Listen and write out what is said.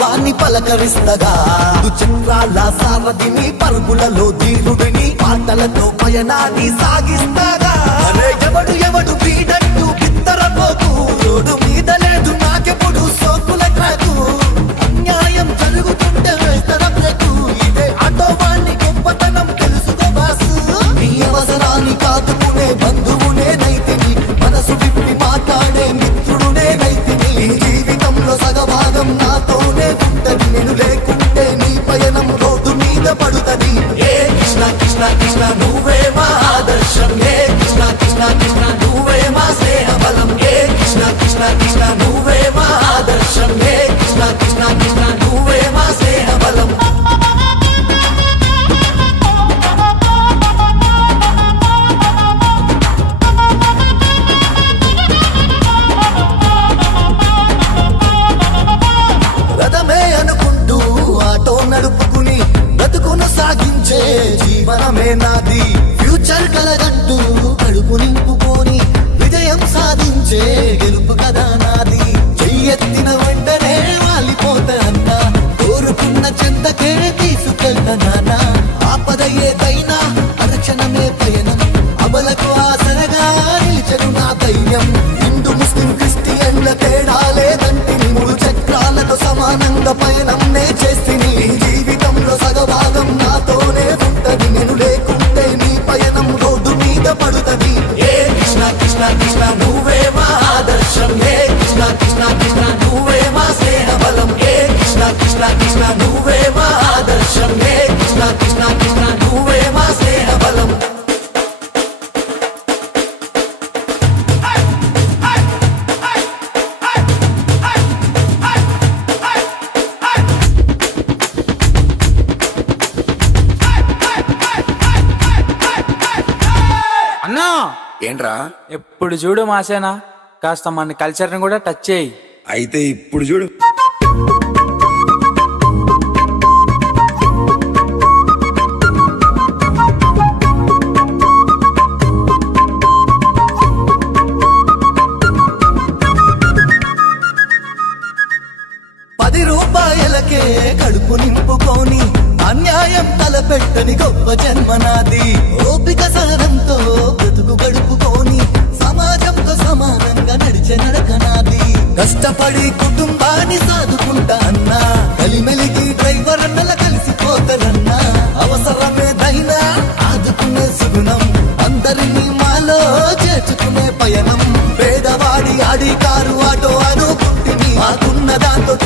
వాణ్ణి పలకరిస్తగా చక్రాల సారథిని పరుగులలో ధీరుడిని పాటలతో పయనాన్ని సాగిస్తగా ఎవడు ఎవడు వీడట్టు బిత్తరపోకు రోడ్డు మీద లేదు నాకెప్పుడు సోకుల ట్రాకు అన్యాయం జరుగుతుంటే వేస్తర బ్రేకు ఇదే ఆటో వాణ్ణి గొప్పతనం తెలుసుకో బాసు నీ అవసరాన్ని కాదుకునే బంధువునే నైతిని మనసు విప్పి మాట్లాడే మిత్రుడునే నైతిని జీవితంలో సగభాగం నాతోనే ఉంటది నేను లేకుంటే నీ పయనం రోడ్డు మీద పడుతుంది ఏ కృష్ణ కృష్ణ కృష్ణ నువ్వే మా ఆదర్శం ఏ కృష్ణ కృష్ణ కృష్ణ నువ్వే మా స్నేహ బలం ఏ కృష్ణ కృష్ణ కృష్ణ నువ్వే మా ఆదర్శం ఏ కృష్ణ కృష్ణ కృష్ణ నువ్వే మా స్నేహ బలం రథమే అనుకుంటూ ఆటో నడుపుకుని బ్రతుకును సాగించే జీవనమే నాది ఫ్యూచర్ కలగంటూ కడుపు నింపుకొని విజయం సాధించే గెలుపు కదా నాది చెయ్యెత్తిన వెంటనే వాలిపోతానన్నా కోరుకున్న చెంతకే తీసుకెళ్తానా ఆపద ఏదైనా అరక్షణమే పయనం అమలకు ఆసరగా నిలిచెను నా ధైర్యం హిందూ ముస్లిం క్రిస్టియన్ల తేడా లేదంటిని మూడు చక్రాలతో సమానంగా పయనం నే చేస్తిని జీవితంలో సగభాగం నాతోనే ఉంటది నేను లేకుంటే నీ పయనం రోడ్డు మీద పడుతుంది ఏ కృష్ణ కృష్ణ కృష్ణ నువ్వే మా ఆదర్శం ఏ కృష్ణ కృష్ణ కృష్ణ నువ్వే మా స్నేహ బలం ఏ కృష్ణ కృష్ణ కృష్ణ నువ్వే మా ఆదర్శం ఏ కృష్ణ కృష్ణ కృష్ణ నువ్వే మా స్నేహ బలం అన్నా ఏంట్రా ఎప్పుడు చూడు మాసేనా కాస్త మన కల్చర్ని కూడా టచ్ చేయి అయితే ఇప్పుడు చూడు రూపాయలకే కడుపు నింపుకొని అన్యాయం తలపెట్టని గొప్ప జన్మనాది ఓపిక సహనంతో బ్రతుకు గడుపుకొని సమాజంతో సమానంగా నడిచే నడకనాది కష్టపడి కుటుంబాన్ని సాదుకుంటా అన్నా కలిమెలిగి డ్రైవర్ అన్నల కలిసిపోతారన్నా అవసరమేదైనా ఆదుకునే సుగుణం అందరినీ మాలో చేర్చుకునే పయనం పేదవాడి ఆడి కారు ఆటో అను పుట్టిని మాకున్న దాంతో